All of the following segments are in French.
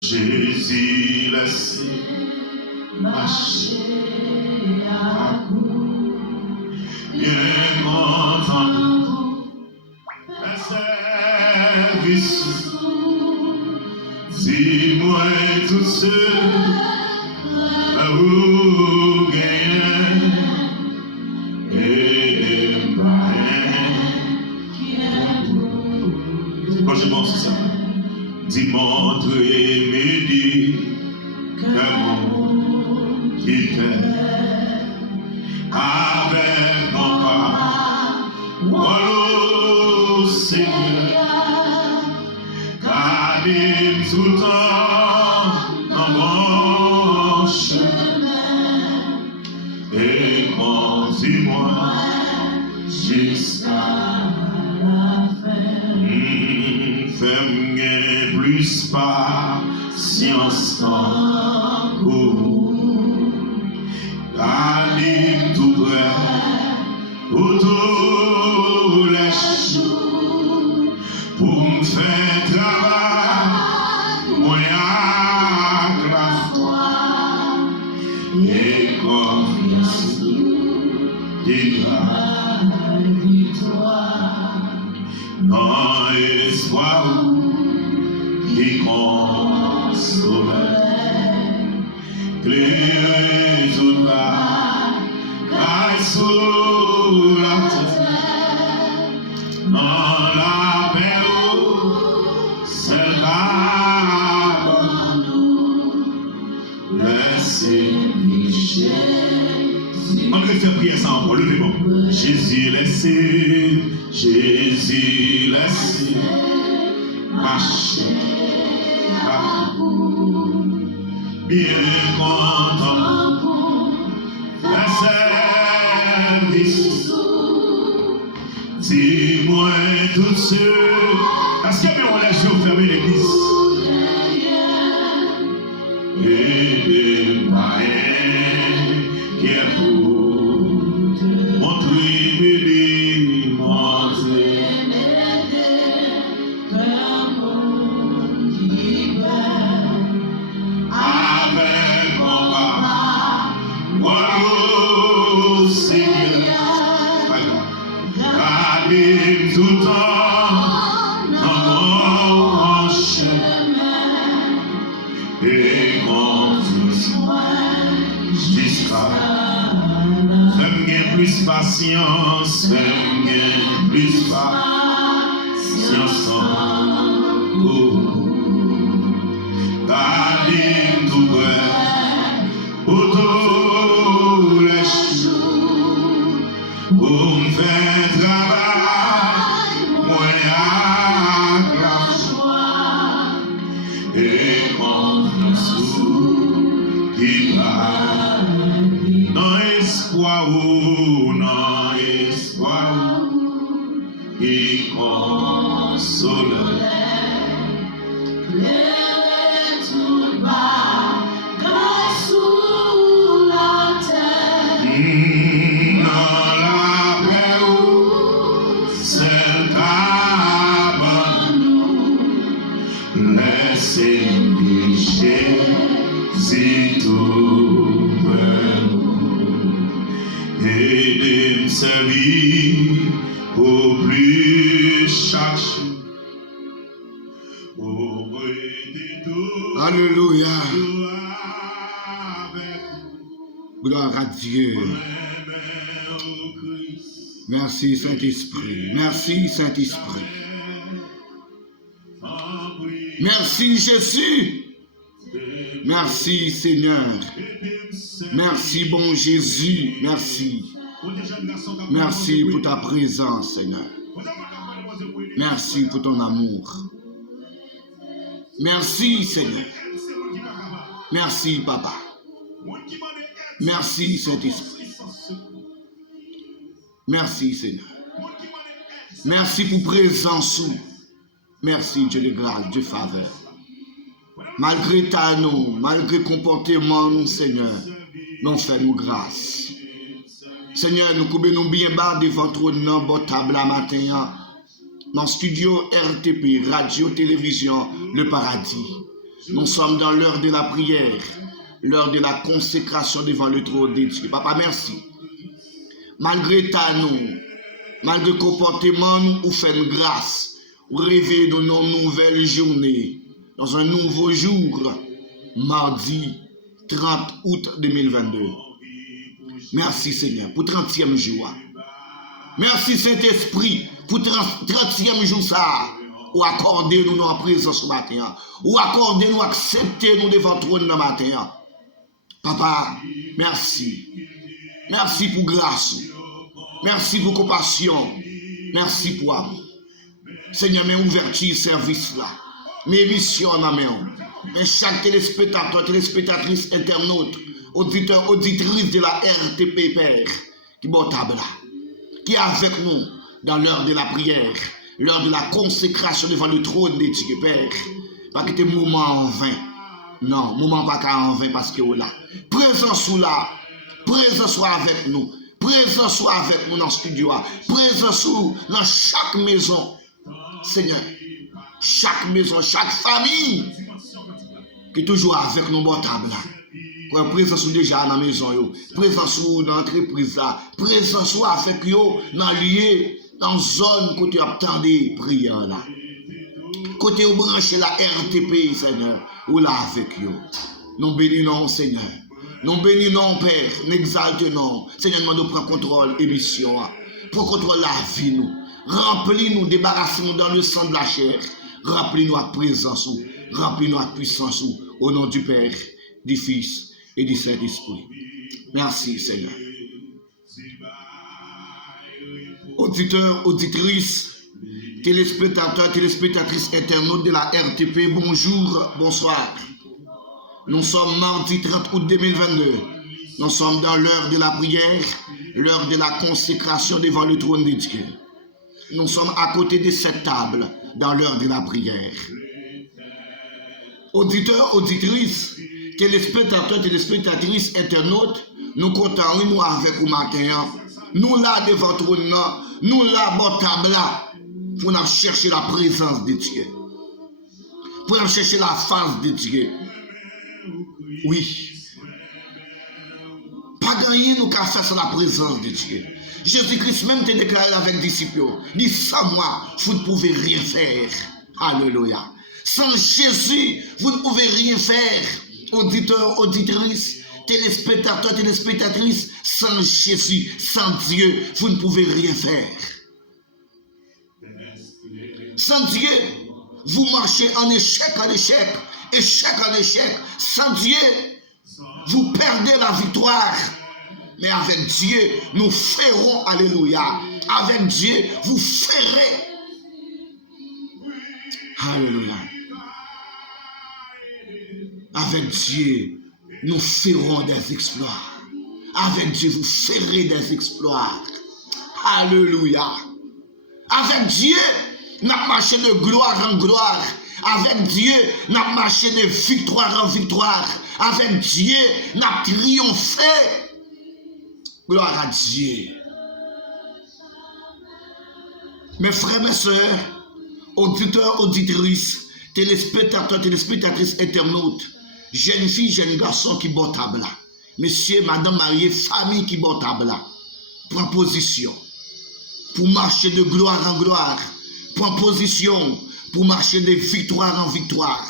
Jésus laisse marcher à coup, bien content, un service, dis-moi tout seul, à vous gagner, et quand je pense ça, dis-moi de m'aider, comment il fait, avec mon pas, oh Seigneur, gardez tout le temps dans mon chemin, et conduis-moi jusqu'à la fin. Fais-moi plus patience encore, gardez tout près autour les jours pour me faire travail, moi avec la foi et confiance et la victoire, dans l'espoir qui console, les résultats caillent sous la terre, dans la paix, c'est là nous, laissez-nous Jésus. On devait faire prier ça encore, levez-moi. Jésus laissez, Jésus laissez marcher à vous, bien content, un service, dis-moi tout seul. Est-ce qu'il y a bien les yeux fermés l'église? Et des moyens qui est pour montrer, m'aider, montrer. Avec mon bas, oh Seigneur, gardez tout le temps dans mon chemin et conduis-moi jusqu'à. Fais-moi plus patience, fais-moi plus patience encore. Gardez tout près autour les jours pour me faire travail, moi avec la joie et confiance qui va dans l'espoir qui console. Jésus tout près, aidez me servir au plus chaque jour. Alléluia. Gloire à Dieu. Merci Saint-Esprit. Merci Saint-Esprit. Merci Jésus. Merci Seigneur. Merci bon Jésus. Merci. Merci pour ta présence Seigneur. Merci pour ton amour. Merci Seigneur. Merci Papa. Merci Saint-Esprit. Merci Seigneur. Merci pour présence. Merci Dieu de grâce, Dieu de faveur. Malgré ta nous, malgré comportement nous Seigneur, nous faisons grâce. Seigneur, nous coupons bien bas devant ton nom, bon table à matin, dans le studio RTP, Radio Télévision, Le Paradis. Nous sommes dans l'heure de la prière, l'heure de la consécration devant le trône de Dieu. Papa, merci. Malgré ta nous, malgré le comportement, nous vous faisons grâce. Vous réveillez dans nos nouvelles journées, dans un nouveau jour, mardi 30 août 2022. Merci Seigneur pour 30e jour. Merci Saint-Esprit pour 30e jour ça. Ou accorder nous en présence ce matin. Ou accorder nous, accepter nous devant le trône le matin. Papa, merci. Merci pour grâce. Merci pour compassion. Merci pour amour. Seigneur, mes ouvertures, service là. Mes missions en main. Et chaque téléspectateur, téléspectatrice, internaute, auditeur, auditrice de la RTP Père, qui est table là, qui est avec nous dans l'heure de la prière, l'heure de la consécration devant le trône de Dieu Père. Pas que tes moments en vain. Non, moment pas qu'à en vain parce que là. Présent sous là. Présent soit avec nous. Présent soit avec nous dans le studio. Présent sous dans chaque maison. Seigneur, chaque maison, chaque famille qui est toujours avec nous bon table là. Quand présent sous déjà dans la maison yo, présent sous dans l'entreprise là, présent soit avec yo dans lieu, dans zone côté attendez prière là. Côté au branché la RTP Seigneur, ou là avec yo. Nous bénissons Seigneur. Nous bénissons Père, nous exaltons. Seigneur, nous prend contrôle émission. Prends contrôle la vie nous. Remplis-nous, débarrassez-nous dans le sang de la chair. Remplis-nous à présence, remplis-nous à puissance, au nom du Père, du Fils et du Saint-Esprit. Merci Seigneur. Auditeurs, auditrices, téléspectateurs, téléspectatrices, internautes de la RTP, bonjour, bonsoir. Nous sommes mardi 30 août 2022. Nous sommes dans l'heure de la prière, l'heure de la consécration devant le trône de Dieu. Nous sommes à côté de cette table dans l'heure de la prière. Auditeurs, auditrices, téléspectateurs, téléspectatrices, internautes, nous comptons nous avec vous matin. Nous là devant le trône, nous là bon table là, pour nous chercher la présence de Dieu. Pour nous chercher la face de Dieu. Oui. Pas gagner nous qu'à faire sur la présence de Dieu. Jésus-Christ même t'a déclaré avec les disciples. Dit sans moi, vous ne pouvez rien faire. Alléluia. Sans Jésus, vous ne pouvez rien faire. Auditeurs, auditrices, téléspectateurs, téléspectatrices, sans Jésus, sans Dieu, vous ne pouvez rien faire. Sans Dieu, vous marchez en échec en échec, échec en échec. Sans Dieu, vous perdez la victoire. Mais avec Dieu, nous ferons, alléluia. Avec Dieu, vous ferez. Alléluia. Avec Dieu, nous ferons des exploits. Avec Dieu, vous ferez des exploits. Alléluia. Avec Dieu, nous marchons de gloire en gloire. Avec Dieu, nous marchons de victoire en victoire. Avec Dieu, nous triomphé. Gloire à Dieu. Mes frères, mes soeurs, auditeurs, auditrices, téléspectateurs, téléspectatrices, internautes, jeunes filles, jeunes garçons qui botent table là. Messieurs, madame mariés, famille qui botent table là. Prends position pour marcher de gloire en gloire. Prends position pour marcher de victoire en victoire.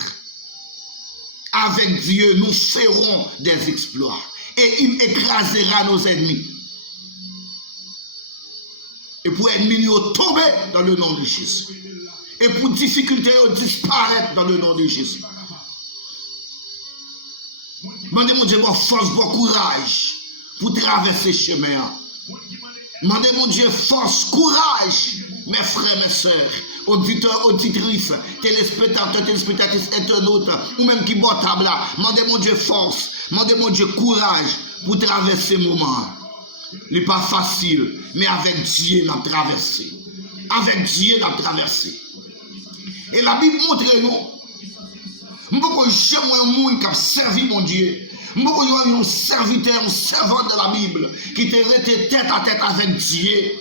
Avec Dieu, nous ferons des exploits. Et il écrasera nos ennemis. Et pour ennemis nous tomber dans le nom de Jésus. Et pour difficultés disparaître dans le nom de Jésus. Demandez mon Dieu, force, bon courage pour traverser ce chemin. Demandez mon Dieu, force, courage, mes frères, mes soeurs, auditeurs, auditrices, téléspectateurs, téléspectatrices, internautes, ou même qui boit table là. Demandez mon Dieu, force, demandez mon Dieu, courage pour traverser ce moment. Ce n'est pas facile, mais avec Dieu, nous avons traversé. Avec Dieu, nous avons traversé. Et la Bible montre nous, pourquoi j'aime un monde qui a servi mon Dieu. Pourquoi il y a un serviteur, un servant de la Bible qui était resté tête à tête avec Dieu.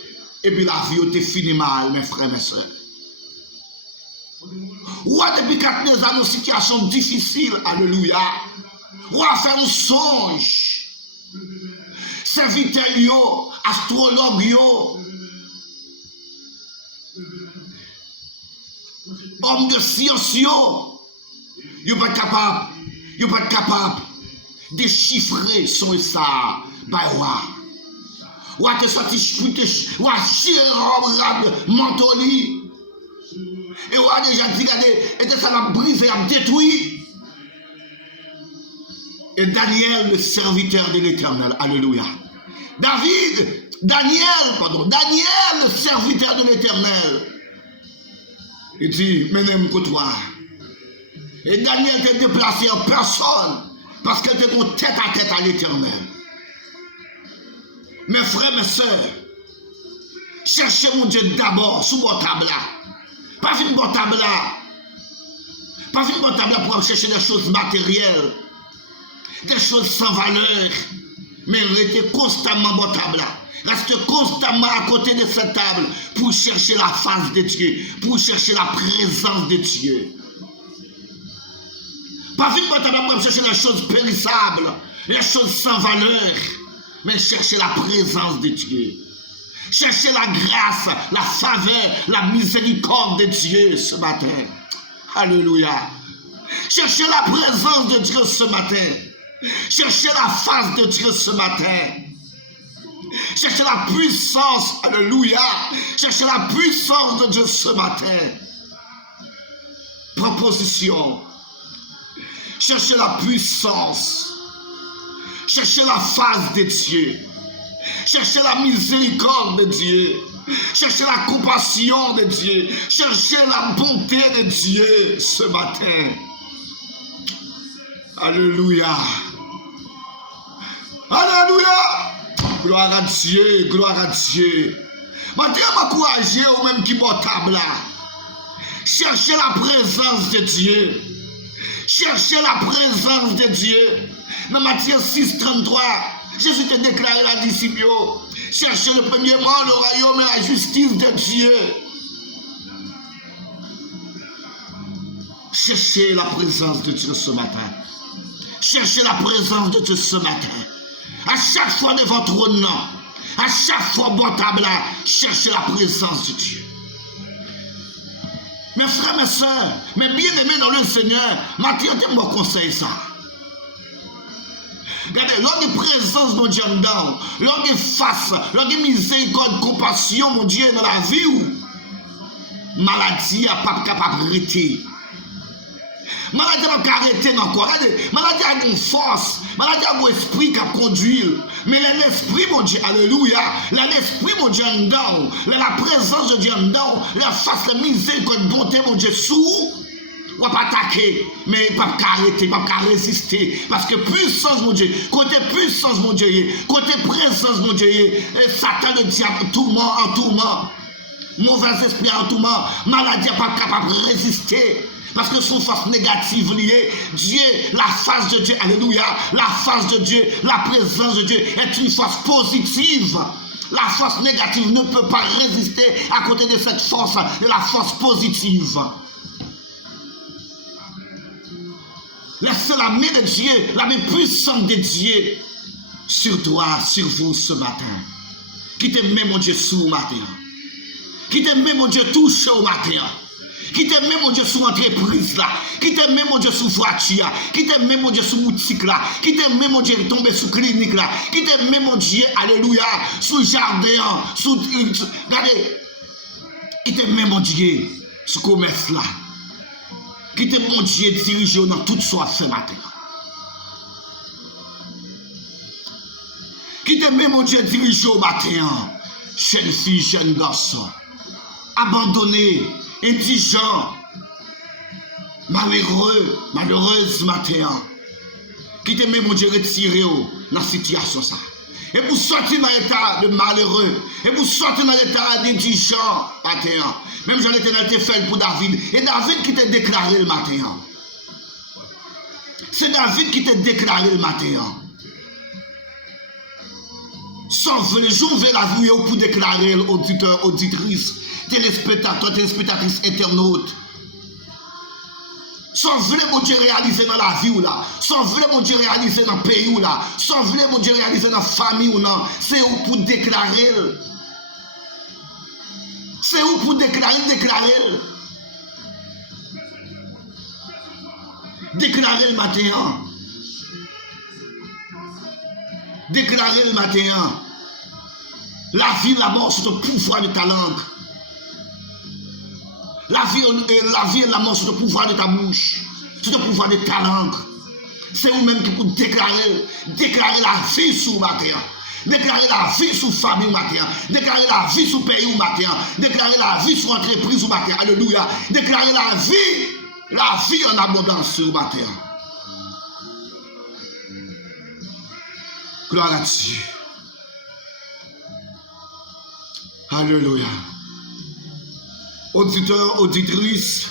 Et puis la vie était finie mal, mes frères, mes soeurs. Roi, depuis 4 ans, nos situations difficiles. Alléluia. Roi, faire un songe. Serviteur, astrologue, homme de science, vous pas capable de déchiffrer son ça. Roi. Roi, te sorti, roi, chirurgical, mentoli. Et roi, déjà dit, regardez, et ça l'a brisé, l'a détruit. Et Daniel, le serviteur de l'Éternel. Alléluia. Daniel, le serviteur de l'Éternel. Il dit, menez-moi côtoie. Et Daniel était déplacé en personne parce qu'elle était en tête à tête à l'Éternel. Mes frères, mes soeurs, cherchez mon Dieu d'abord sous votre table là. Pas une bonne table là. Pas une bonne table là pour chercher des choses matérielles, des choses sans valeur. Mais restez constamment bon table là. Restez constamment à côté de cette table pour chercher la face de Dieu, pour chercher la présence de Dieu. Pas vite bon table pour chercher les choses périssables, les choses sans valeur, mais chercher la présence de Dieu. Cherchez la grâce, la faveur, la miséricorde de Dieu ce matin. Alléluia. Cherchez la présence de Dieu ce matin. Cherchez la face de Dieu ce matin. Cherchez la puissance. Alléluia. Cherchez la puissance de Dieu ce matin. Proposition. Cherchez la puissance. Cherchez la face de Dieu. Cherchez la miséricorde de Dieu. Cherchez la compassion de Dieu. Cherchez la bonté de Dieu ce matin. Alléluia. Alléluia. Gloire à Dieu. Gloire à Dieu. Maintenant, m'encourager au même qui est table là. Cherchez la présence de Dieu. Cherchez la présence de Dieu. Dans Matthieu 6, 33. Jésus te déclaré la disciple, cherchez le premièrement le royaume et la justice de Dieu. Cherchez la présence de Dieu ce matin. Cherchez la présence de Dieu ce matin. À chaque fois devant votre trône, à chaque fois bon table là, cherchez la présence de Dieu. Mes frères, mes soeurs, mes bien-aimés dans le Seigneur, Matthieu te me conseille ça. Regardez, lors de présence, mon Dieu, dedans, lors de face, lors de miséricorde, compassion, mon Dieu, dans la vie où maladie n'est pas capable d'arrêter. Maladie n'est pas capable d'arrêter encore. Regardez, maladie a une force, maladie a un esprit qui a conduit. Mais l'esprit, mon Dieu, alléluia, l'esprit, mon Dieu, dedans, la présence de Dieu dedans, la face, la miséricorde, bonté, mon Dieu, sous. On ne va pas attaquer, mais il ne va pas arrêter, il ne va pas résister. Parce que puissance, mon Dieu, côté puissance, mon Dieu, côté présence, mon Dieu, et Satan, le diable, tourment en tourment, mauvais esprit en tourment, maladie n'est pas capable de résister. Parce que son force négative liée, Dieu, la face de Dieu, alléluia, la face de Dieu, la présence de Dieu est une force positive. La force négative ne peut pas résister à côté de cette force, de la force positive. Laissez la main de Dieu, la main puissante de Dieu sur toi, sur vous ce matin. Qui te met, mon Dieu, sous au matin. Qui te met, mon Dieu, touché au matin. Qui te met, mon Dieu, sous entreprise là. Qui te met, mon Dieu, sous voiture. Qui te met, mon Dieu, sous boutique là. Qui te met, mon Dieu, tombé sous clinique là. Qui te met, mon Dieu, alléluia, sous jardin, sous. Regardez. Qui te met, mon Dieu, sous commerce là. Qui te, mon Dieu, dirige dans toute soif ce matin. Qui te met, mon Dieu, dirige au matin. Jeune fille, jeune garçon. Abandonné, indigent, malheureux, malheureuse matin. Qui te met, mon Dieu, retiré dans la situation ça. Et pour sortir dans l'état de malheureux, et pour sortir dans l'état d'indigent matin. Même Jean l'Éternel te fait pour David. Et David qui t'a déclaré le matin. C'est David qui t'a déclaré le matin. Sauf les jours vers la vie pour déclarer auditeur, auditrice, téléspectateur, téléspectatrice, internaute. Sans vle mon Dieu réaliser dans la vie ou là, sans vle mon Dieu réaliser dans le pays ou là, sans vle mon Dieu réaliser dans la famille ou non, c'est où pour déclarer. C'est où pour déclarer. Déclarer le matin. Déclarer le matin. La vie, la mort, c'est le pouvoir de ta langue. La vie et la mort, c'est le pouvoir de ta bouche. C'est le pouvoir de ta langue. C'est vous-même qui pouvez déclarer la vie sur le matin. Déclarer la vie sur la famille matin. Déclarer la vie sur le pays matin. Déclarer la vie sur l'entreprise matin. Alléluia. Déclarer la vie en abondance sur le matin. Gloire à Dieu. Alléluia. Auditeurs, auditrices,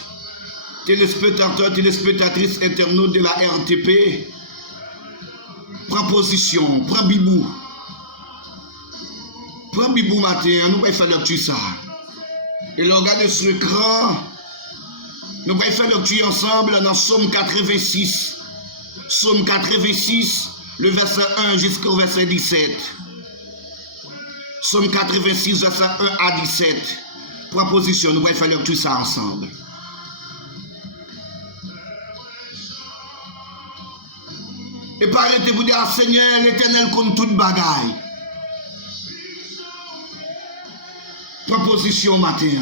téléspectateurs, téléspectatrices, internautes de la RTP, prends position, prends bibou. Prends bibou matin, nous allons faire lecture ça. Et le regarder sur l'écran, nous allons faire lecture ensemble dans Psaume 86. Psaume 86, le verset 1 jusqu'au verset 17. Psaume 86, verset 1 à 17. Proposition, nous allons faire tout ça ensemble. Et arrêtez-vous de dire, Seigneur, l'Éternel compte toute bagaille. Proposition matin.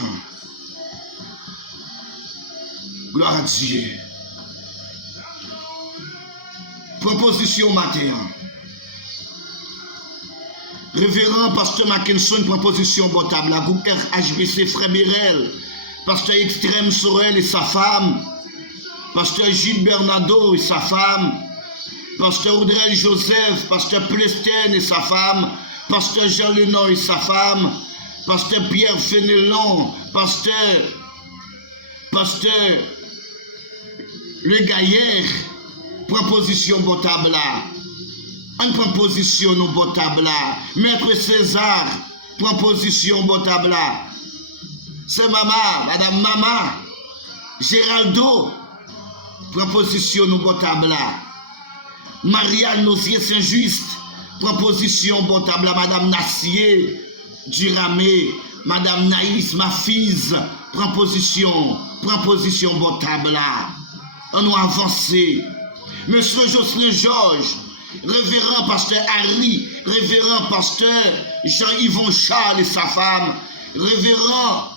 Gloire à Dieu. Proposition matin. Révérend Pasteur Mackinson, proposition potable, la groupe RHBC Frère Mirel, Pasteur Extrême Sorel et sa femme, Pasteur Gilles Bernardo et sa femme, Pasteur Audrey Joseph, Pasteur Plestin et sa femme, Pasteur Jean Lenoir et sa femme, Pasteur Pierre Fénelon, Pasteur Le Gaillère, proposition potable là. En proposition nous potable là. Maître César, proposition potable là. C'est maman, madame maman. Géraldo, proposition nous potable là. Marianne Nosier Saint-Just, proposition potable là. Madame Nassier, Duramé, madame Naïs, ma fille, proposition potable là. On nous avancer. Monsieur Jocelyn Georges, révérend pasteur Harry, révérend pasteur Jean-Yvon Charles et sa femme, révérend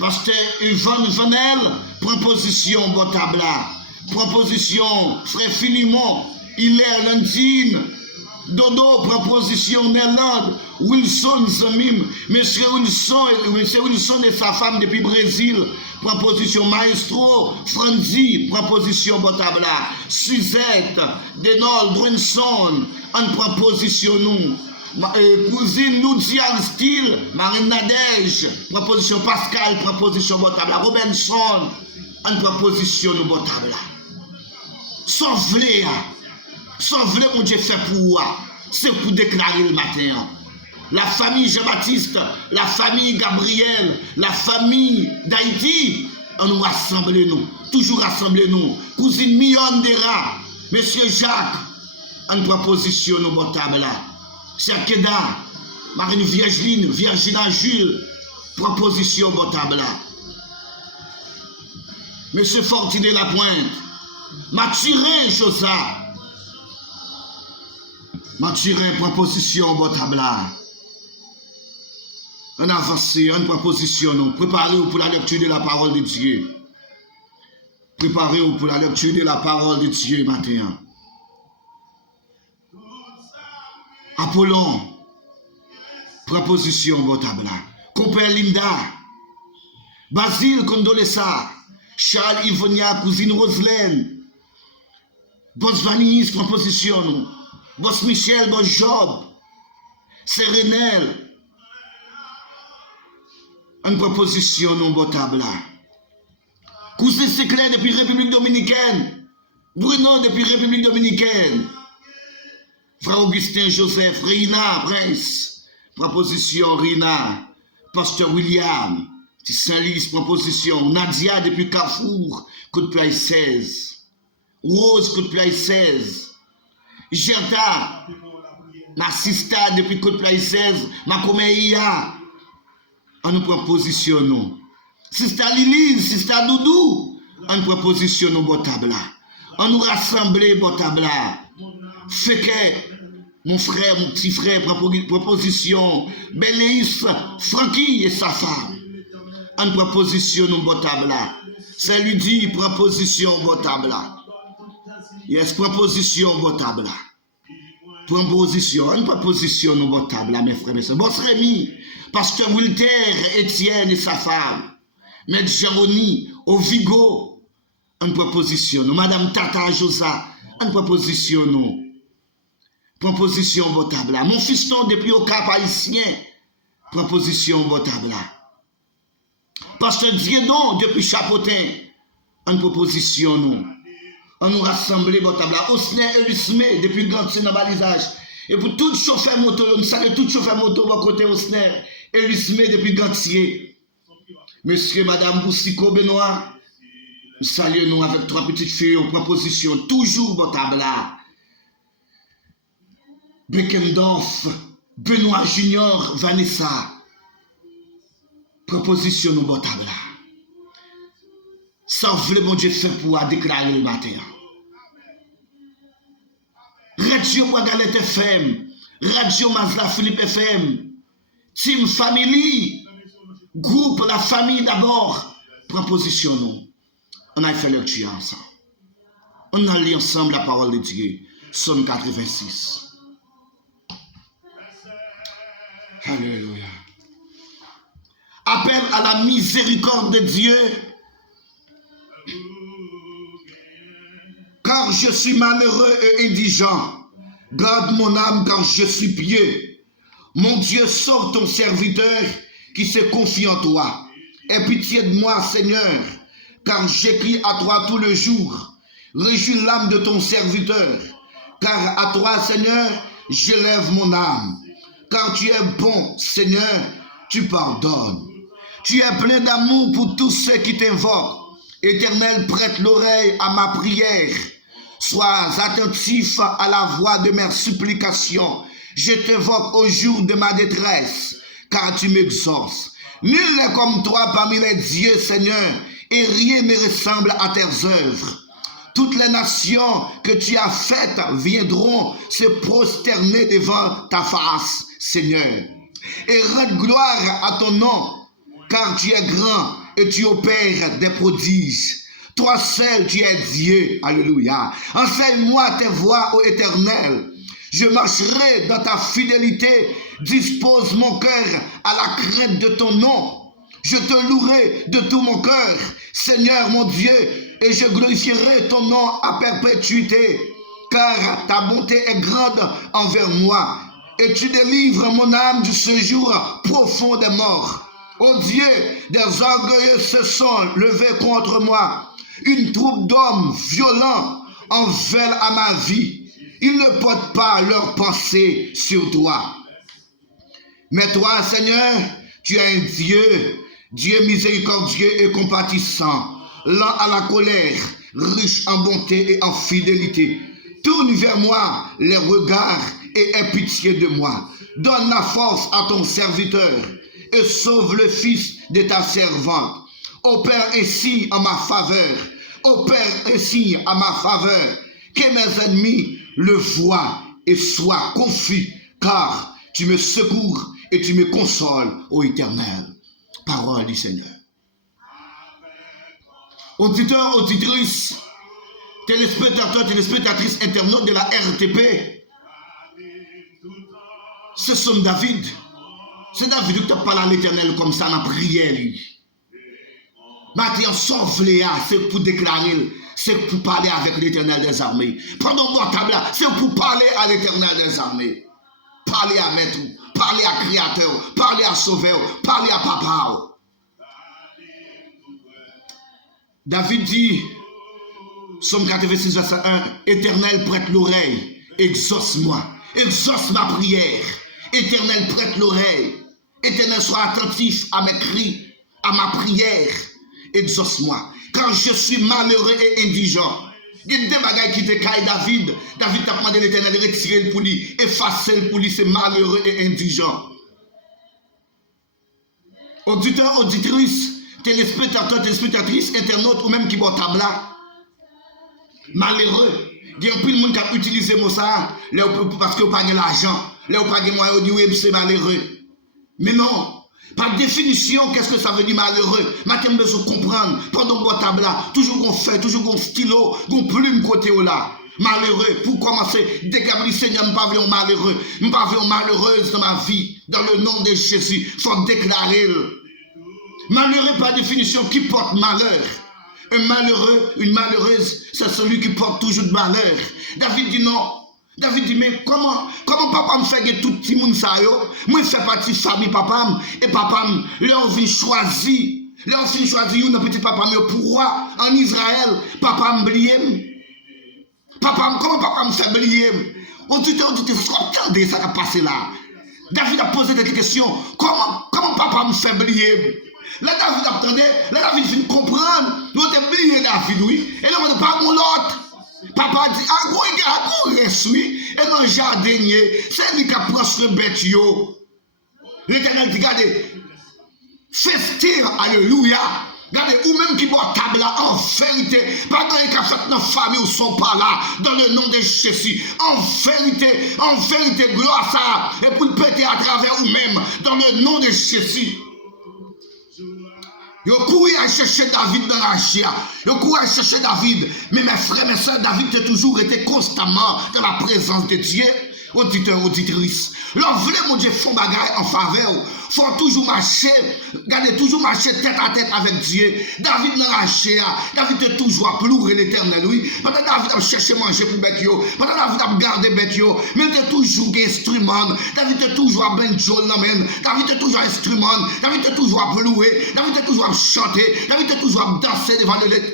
pasteur Yvonne Vanel, proposition Botabla, proposition frère Philimon, Hilaire Landine, Dodo, proposition Nerland, Wilson Zamim, monsieur Wilson et sa femme depuis Brésil, proposition Maestro, Franzi, proposition Botabla, Suzette, Denol, Drenson, en proposition nous, cousine Loudial Style, Marine Nadège, proposition Pascal, proposition Botabla, Robinson, en proposition nous Botabla. Sauve-les, mon Dieu fait pour moi, c'est pour déclarer le matin. La famille Jean-Baptiste, la famille Gabriel, la famille d'Haïti, on nous rassemble nous, toujours rassemble nous. Cousine Millon Dera, Monsieur Jacques, en proposition nous botable là. Serkeda, Marine Virginia Jules, proposition botable là. Monsieur Fortinet Lapointe, Mathurin Josa, Mathurin proposition botable là. On avance, on proposition nous. Préparez-vous pour la lecture de la parole de Dieu. Préparez-vous pour la lecture de la parole de Dieu matin. Apollon, proposition botable. Compère Linda, Basile Condolessa, Charles Ivonia, cousine Roselaine, Boss Vanis, proposition nous. Boss Michel, Boss Job, Sérénel, en proposition non botable. Cousin Seclet depuis République Dominicaine. Bruno depuis République Dominicaine. Frère Augustin Joseph, Rina Prince. Proposition Rina. Pasteur William. Saint-Lys prend position. Nadia depuis Carrefour, coup de pied 16. Rose, coup de pied 16. Gerta, Nassista depuis coup de pied 16. Makomeia. On nous prend position, nous. Sista Lili, Sista Doudou, on nous prend position, nous, bon table. On nous rassemble, bon table. Fait que mon frère, mon petit frère, prend position. Béléis, Francky et sa femme. On prend position, nous, bon table. C'est lui dit, prend position, bon table. Yes, prend position, bon table. Prend position, on prend position, nous, bon table, mes frères, mes soeurs. Bon, Rémi, Pasteur Wilter, Étienne et sa femme. Maître Jérôme, au Vigo, on proposition. Madame Tata Josa, on proposition. Proposition botable. Mon fiston depuis au Cap Haïtien, proposition botable. Pasteur Diedon depuis Chapotin, on proposition. On nous rassemble botable. Osner Elisme depuis Gantier dans balisage. Et pour tout chauffeur moto, nous saluons tout chauffeur moto à côté Osner Elisme depuis Gantier. Monsieur, Madame Boussiko Benoît, nous saluons nous avec 3 petites filles en proposition, toujours botable là. Beckendorf, Benoît Junior, Vanessa, proposition nous botable là. Ça veut mon Dieu faire pour déclarer le matin. Radio Ouagalet FM, Radio Mazla Philippe FM, Team Family, groupe La Famille d'abord, proposition nous. On a fait lecture ensemble. On a lu ensemble la parole de Dieu, Somme 86. Alléluia. Appel à la miséricorde de Dieu. Car je suis malheureux et indigent. Garde mon âme car je suis pieux. Mon Dieu, sors ton serviteur qui se confie en toi. Aie pitié de moi, Seigneur, car j'écris à toi tout le jour. Réjouis l'âme de ton serviteur, car à toi, Seigneur, j'élève mon âme. Car tu es bon, Seigneur, tu pardonnes. Tu es plein d'amour pour tous ceux qui t'invoquent. Éternel, prête l'oreille à ma prière. Sois attentif à la voix de mes supplications. Je t'invoque au jour de ma détresse, car tu m'exauces. Nul n'est comme toi parmi les dieux, Seigneur, et rien ne ressemble à tes œuvres. Toutes les nations que tu as faites viendront se prosterner devant ta face, Seigneur, et rendre gloire à ton nom, car tu es grand et tu opères des prodiges. Toi seul, tu es Dieu. Alléluia. Enseigne-moi tes voies, ô Éternel. Je marcherai dans ta fidélité. Dispose mon cœur à la crainte de ton nom. Je te louerai de tout mon cœur, Seigneur mon Dieu, et je glorifierai ton nom à perpétuité, car ta bonté est grande envers moi, et tu délivres mon âme du séjour profond des morts. Ô Dieu, des orgueilleux se sont levés contre moi. Une troupe d'hommes violents en veulent à ma vie. Ils ne portent pas leur pensée sur toi. Mais toi, Seigneur, tu es un Dieu, Dieu miséricordieux et compatissant, lent à la colère, riche en bonté et en fidélité. Tourne vers moi les regards et aie pitié de moi. Donne la force à ton serviteur et sauve le fils de ta servante. Opère ainsi en ma faveur. Opère ainsi en ma faveur. Que mes ennemis le voient et soient confus, car tu me secours et tu me consoles, ô Éternel. Parole du Seigneur. Auditeurs, auditrices, téléspectateurs, téléspectatrices, internautes de la RTP, ce sont David. C'est David qui parle à l'Éternel comme ça, dans la prière. Maintenant, sauve Léa, c'est pour déclarer, c'est pour parler avec l'Éternel des armées. Pendant mon table, c'est pour parler à l'Éternel des armées. Parler à Maître, parler à Créateur, parler à Sauveur, parler à Papa. David dit, Somme 86, verset 1, Éternel, prête l'oreille, exauce-moi, exauce ma prière. Éternel, prête l'oreille. Éternel, sois attentif à mes cris. à ma prière, exauce-moi. Quand je suis malheureux et indigent, il y a des bagailles qui te caillent David. David t'a demandé l'Éternel de retirer le pour lui, effacer le pour lui, c'est malheureux et indigent. Auditeur, auditrice, téléspectateur, téléspectatrice, internaute ou même qui boit tabla, malheureux. Il y a un peu de monde qui a utilisé mon ça parce que vous n'avez pas l'argent, vous n'avez pas de moyens, vous dites c'est malheureux. Mais non. Par définition, qu'est-ce que ça veut dire malheureux? Maintenant, besoin de comprendre. Pendant qu'on table là, toujours qu'on fait, toujours qu'on stylo, qu'on plume côté là. Malheureux. Pour commencer, décabler Seigneur, je ne pas malheureux. Je ne pas malheureuse dans ma vie. Dans le nom de Jésus, il faut déclarer. Malheureux par définition qui porte malheur. Un malheureux, une malheureuse, c'est celui qui porte toujours de malheur. David dit non. David dit, mais comment papa me fait tout petit monde ça yo? Moi, je fais partie de la famille papa, et papa, leur vient choisir un petit papa, mais pour roi en Israël, papa me bliem. Papa, comment papa me fait bliem? On dit, attendez, ça qui a passé là. David a posé des questions, comment papa me fait bliem? Là, David attendait, là, David vient comprendre, nous avons oublié David, oui, et là, on ne parle pas l'autre. Papa dit, ah, reste, oui, et dans le jardinier, c'est lui qui a pris ce bête, yo. L'Éternel dit, regardez, festir, alléluia. Regardez, ou même qui boit table là, en vérité, pendant les cas dans la famille où sont pas là, dans le nom de Jésus, en vérité, gloire ça, et pour le péter à travers vous-même, dans le nom de Jésus. Yo couru à chercher David dans la chia. Yo couru à chercher David. Mais mes frères, mes soeurs, David a toujours été constamment dans la présence de Dieu. Auditeur, auditrice. Leur vrai, mon Dieu, font bagaille en faveur. Faut toujours marcher, gardez toujours marcher tête à tête avec Dieu. David n'a lâché, David est toujours à pleurer l'Éternel, oui. Pendant David a cherché manger pour bête yo, pendant David a gardé bête yo, mais il est toujours instrument. David est toujours à ben Joel, David est toujours instrument. David est toujours à pleurer. David est toujours à chanter. David est toujours à danser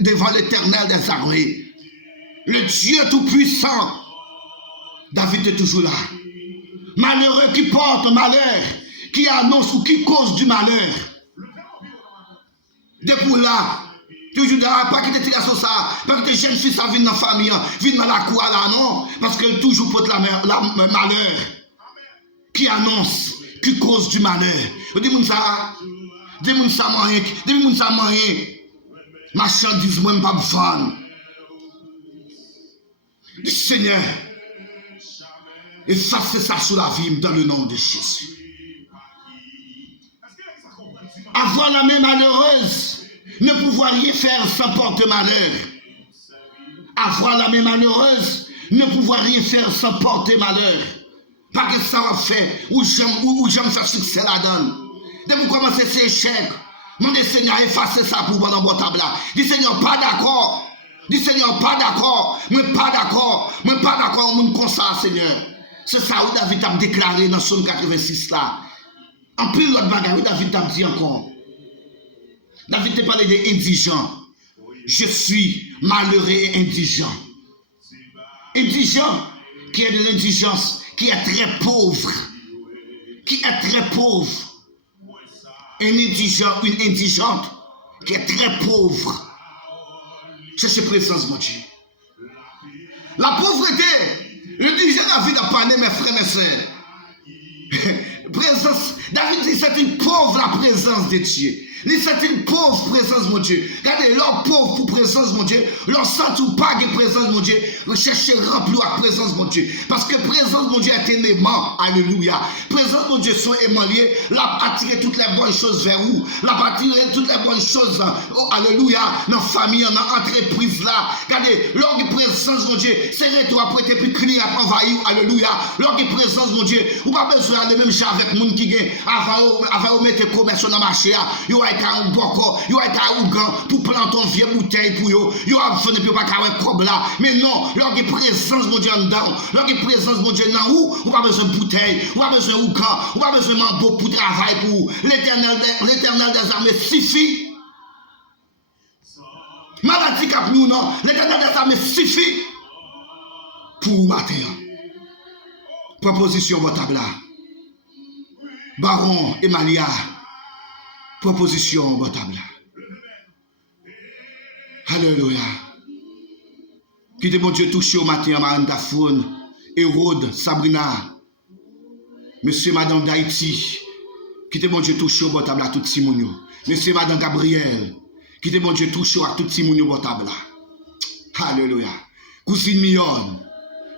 devant l'Éternel des armées. Le Dieu tout-puissant. David est toujours là. Malheureux qui porte malheur, qui annonce ou qui cause du malheur. Depuis là, toujours là, pas quitter tirer sur ça, pas quitter jeune fille, ça vient dans la famille, vient dans la cour là, non, parce qu'elle toujours porte la malheur. Qui annonce, qui cause du malheur. Dis-moi ça, dis-moi ça, dis-moi ça, marchandise, moi, pas me vendre. Du Seigneur. Effacez ça sur la vie dans le nom de Jésus. Avoir la main malheureuse, ne pouvoir rien faire sans porter malheur. Avoir la main malheureuse, ne pouvoir rien faire sans porter malheur. Pas que ça va faire, ou j'aime faire succès là-dedans. Dès que vous commencez ces échecs, mon Seigneur, effacez ça pour moi dans votre table là. Dis Seigneur, pas d'accord. Dis Seigneur, pas d'accord. Moi, pas d'accord. Moi, pas d'accord, on me comme ça, Seigneur. C'est ça où David a déclaré dans Psaume 86 là. En plus, l'autre bagarre, David a dit encore. David t'a parlé des indigents. Je suis malheureux et indigent. Indigent, qui est de l'indigence, qui est très pauvre. Qui est très pauvre. Un indigent, une indigente, qui est très pauvre. Cherchez présence, mon Dieu. La pauvreté. Le disais David a parlé, mes frères, mes soeurs. Présence, David dit c'est une pauvre la présence de Dieu. C'est une pauvre présence, mon Dieu. Regardez, leur pauvre pour présence, mon Dieu. Leur sant ou pas de présence, mon Dieu. Recherchez remplir la présence, mon Dieu. Parce que présence, mon Dieu, est un aimant. Alléluia. Présence, mon Dieu, sont aimants liés. L'a attiré toutes les bonnes choses vers vous. L'a attiré toutes les bonnes choses. Oh, alléluia. Dans la famille, dans l'entreprise là. Regardez, leur présence, mon Dieu, c'est retour après tes puis crier après envahir. Alléluia. Leur présence, mon Dieu. Ou pas besoin d'aller même avec les gens qui gagnent. Avant de mettre commerce dans le marché. Yo a un boko, yo a un ougan pour planter une vieille bouteille pour yo. Yo a besoin de pas qu'à comme là. Mais non, leur présence mon Dieu en dedans, leur présence mon Dieu dans ou pas besoin de bouteille, ou pas besoin de ougan, ou pas besoin de mambo pour travail pour l'Éternel des armées suffit. Maladie cap nous non, l'Éternel des armées suffit pour matin. Proposition votre table là. Baron Emalia. Proposition, bon table. Alléluia. Qui te bon Dieu touché au matin, Maranta Foun, Hérode, Sabrina, Monsieur et Madame d'Haïti, qui te bon Dieu touché au bon table à tout Simonio. Monsieur et Madame Gabriel, qui te bon Dieu touché à tout Simonio au bon table. Alléluia. Cousine Mion,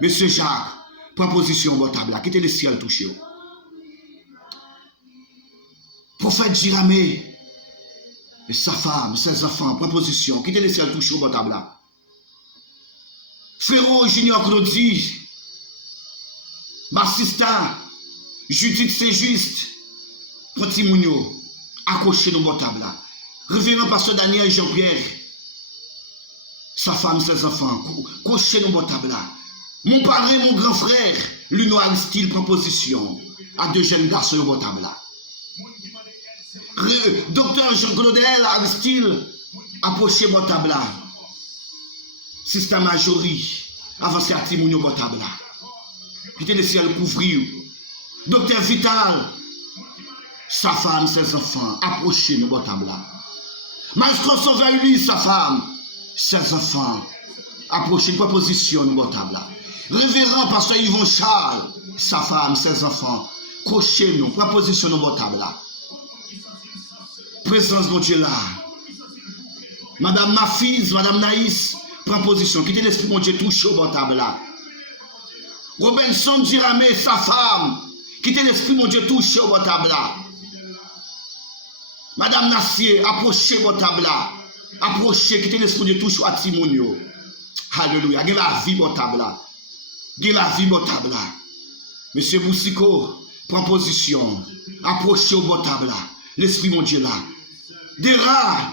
Monsieur Jacques, proposition au bon table, qui te le ciel touché. Prophète Jiramé et sa femme, ses enfants, proposition, qui te le ciel touché au bon table. Frérot Junior Claudie, Bassista, Judith Saint-Just, Pantimounio, accroché dans le table. Révérend pasteur Daniel Jean-Pierre, sa femme, ses enfants, accroché dans le table. Mon parrain, mon grand frère, Luno Aristide, proposition, à deux jeunes garçons au table. Docteur Jean-Claudel Aristide, approché au table. Sister Majorie, avancé à Timounio au table. Qui te laissé le couvrir. Docteur Vital, sa femme, ses enfants, approchez nous au table. Maestro Sauveur lui, sa femme, ses enfants, approchez une proposition nous au table. Révérend Pasteur Yvon Charles, sa femme, ses enfants, crochez nous, proposition nous au table. Présence de Dieu là. Madame Mafiz, Madame Naïs, proposition, qui te l'esprit mon Dieu touché au table là. Robinson Jiramé, sa femme, qui te l'esprit mon Dieu touché au table là. Madame Nassier, approchez au table là. Approchez, qui te l'esprit mon Dieu touché à Timonio. Alléluia. Gè la vie au table là. Gè la vie au table là. Monsieur Boussiko, proposition. Approchez au table là. L'esprit mon Dieu là. Dera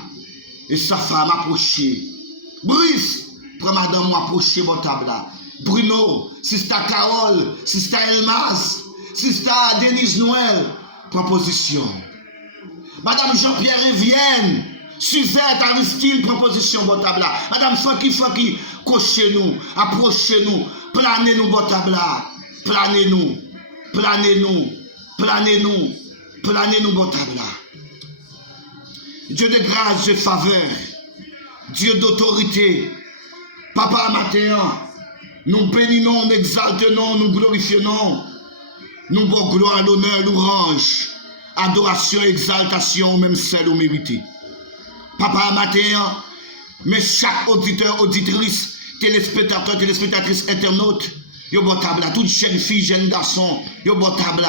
et sa femme approchez. Brice, pour madame approcher au table là. Bruno, Sister Carole, Sister Elmas, Sister Denise Noël, proposition. Madame Jean-Pierre Evienne, Suzette Aristide, proposition au table là. Madame Faki, cochez-nous, approchez-nous, planez-nous au table là. Planez-nous, planez-nous, planez-nous, planez-nous au table là. Dieu de grâce, Dieu de faveur, Dieu d'autorité, Papa Matéan, nous bénissons, nous exaltons, nous glorifions, nous bon gloire, l'honneur, louange, adoration, exaltation, même celle où mérité. Papa Matéan, mais chaque auditeur, auditrice, téléspectateur, téléspectatrice, internaute, yo bon table, toute jeune fille, jeune garçon, yo bon table,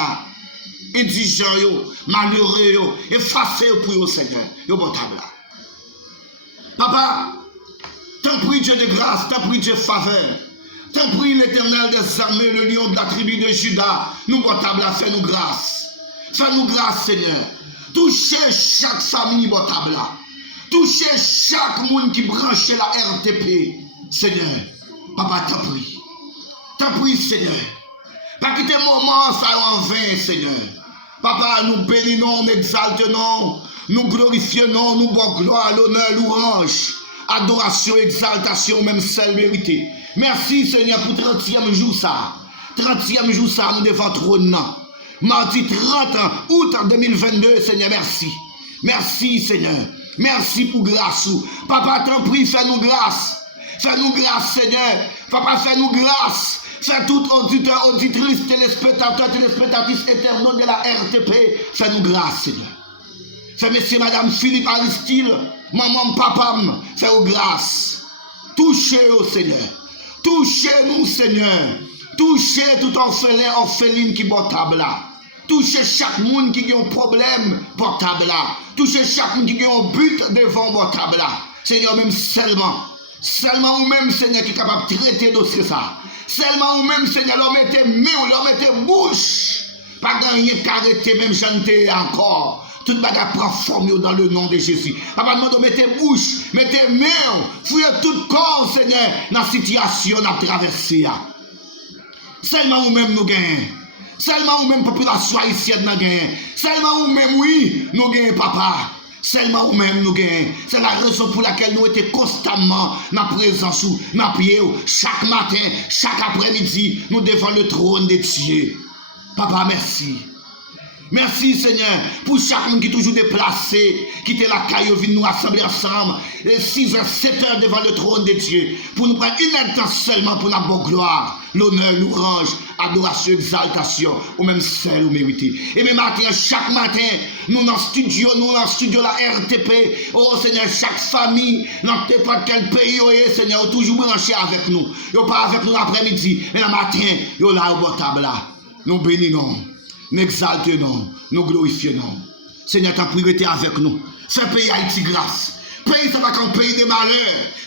indigent, yo, malheureux, yo, effacé pour yo, Seigneur, yo bon table. Papa, t'en prie Dieu de grâce, t'en prie Dieu de faveur, t'en prie l'Éternel des armées, le lion de la tribu de Juda, nous bon table, fais-nous grâce. Fais-nous grâce, Seigneur. Touchez chaque famille, bon table. Touchez chaque monde qui branche la RTP, Seigneur. Papa, t'en prie. T'en prie, Seigneur. Pas quitter moment, ça en vain, Seigneur. Papa, nous bénissons, nous exaltons, nous glorifions, nous bon gloire, l'honneur, louange, adoration, exaltation, même celle méritée. Merci, Seigneur, pour 30e jour ça. 30e jour ça, nous devons trône. Mardi 30 août 2022, Seigneur, merci. Merci, Seigneur. Merci pour grâce. Papa, t'en prie, fais-nous grâce. Fais-nous grâce, Seigneur. Papa, fais-nous grâce. Fais tout auditeur, auditrice, téléspectateur, téléspectatrice, internaute de la RTP. Fais-nous grâce, Seigneur. Fais monsieur, madame Philippe Aristide, maman, papa, fais-nous grâce. Touchez-nous, Seigneur. Touchez-nous, Seigneur. Touchez tout orphelin, orpheline qui est table là. Touchez chaque monde qui a un problème portable là. Touchez chaque monde qui a un but devant portable là. Seigneur, même seulement ou même, Seigneur, qui est capable de traiter dossier ça. Seulement ou même, Seigneur, leur mettez main, leur mettez bouche. Pas gagner carrété, même chanter encore. Tout le bagage prend forme dans le nom de Jésus. Papa, nous mettez bouche, mettez main, fouillez tout corps, Seigneur, dans la situation à traverser. Seulement ou même nous gagnons. Seulement ou même population haïtienne nous gagnons. Seulement ou même, oui, nous gagnons, papa. Seulement ou même nous gagnons. C'est la raison pour laquelle nous étions constamment dans la présence, dans la prière, chaque matin, chaque après-midi, nous devant le trône de Dieu. Papa, merci. Merci Seigneur pour chaque monde qui est toujours déplacé, qui était la caille, vient nous rassembler ensemble, 6 heures, 7 heures devant le trône de Dieu, pour nous prendre une temps seulement pour la bonne gloire, l'honneur, l'ourange, adoration, exaltation, ou même celle ou mérité. Et même matin, chaque matin, nous dans le studio, la RTP, oh Seigneur, chaque famille, dans n'importe quel pays, oh Seigneur, toujours branché avec nous. Yo pas avec nous l'après-midi, mais le matin, yo là au bord table là. Nous bénissons. Nous exaltons, nous glorifions. Seigneur, ta priorité avec nous. C'est un pays Haïti grâce. Pays, ça va qu'un pays de malheur.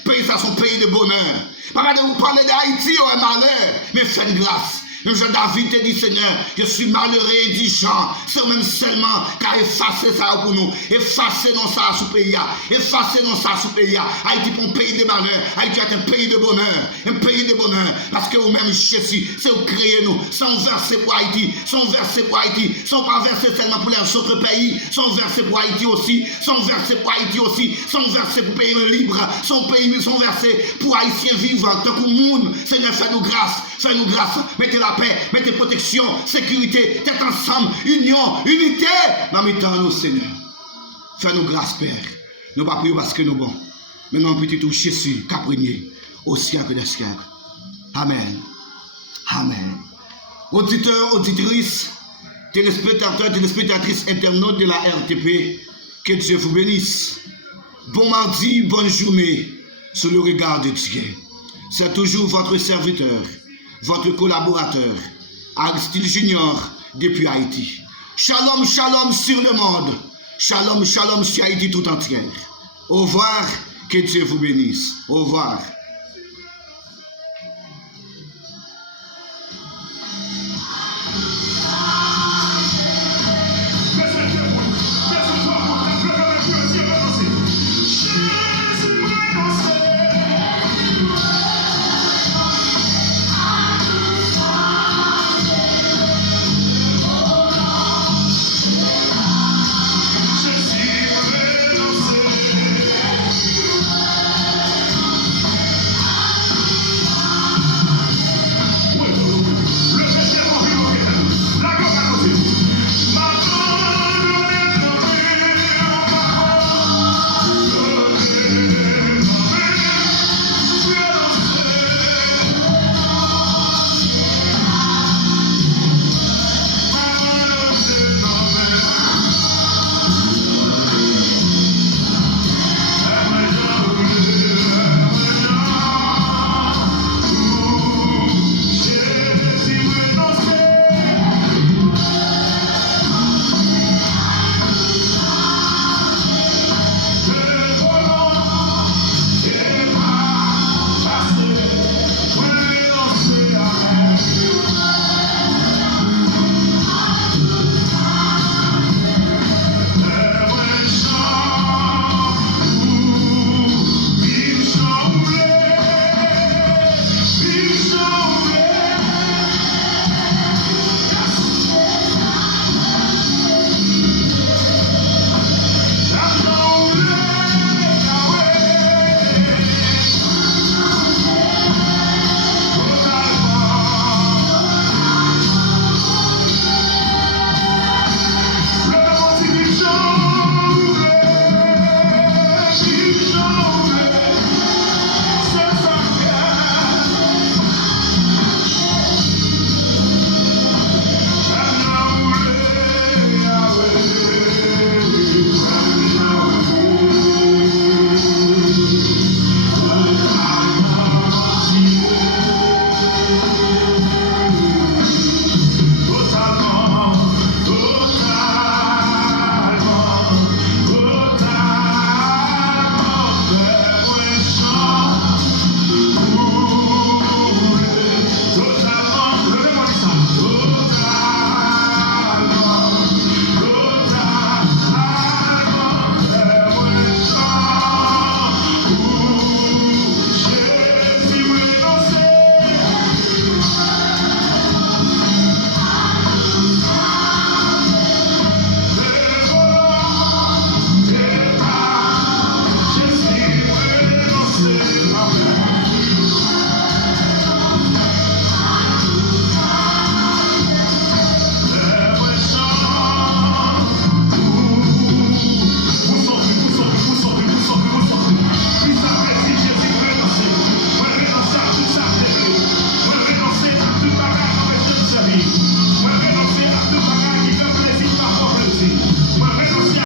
Pays, ça son pays de bonheur. Pas de vous parler d'Haïti, oh, malheur, mais faites grâce. Le jeune David te dit, Seigneur, je suis malheureux et indigent. C'est même seulement qu'à effacer ça pour nous. Effacer dans ça sous pays. Effacer dans ça sous pays. Haïti pour un pays de malheur. Haïti est un pays de bonheur. Un pays de bonheur. Parce que vous-même, Jésus, c'est vous créer nous. Sans verser pour Haïti. Sans verser pour Haïti. Sans pas verser seulement pour les autres pays. Sans verser pour Haïti aussi. Sans verser pour Haïti aussi. Sans verser pour pays libre. Sans verser pour Haïtiens vivants. Tant que le monde, Seigneur, fais-nous grâce. Fais-nous grâce. Mettez la paix, mettez protection, sécurité, tête ensemble, union, unité. Dans mes temps, nous, Seigneur. Fais-nous grâce, Père. Nous ne pas prier parce que nous bons. Mais nous petit tout Jésus, caprigné, au siècle des siècles. Amen. Amen. Auditeurs, auditrices, téléspectateurs, téléspectatrices, internautes de la RTP, que Dieu vous bénisse. Bon mardi, bonne journée, sous le regard de Dieu. C'est toujours votre serviteur, votre collaborateur, Aristide Junior, depuis Haïti. Shalom, shalom sur le monde. Shalom, shalom sur Haïti tout entière. Au revoir, que Dieu vous bénisse. Au revoir.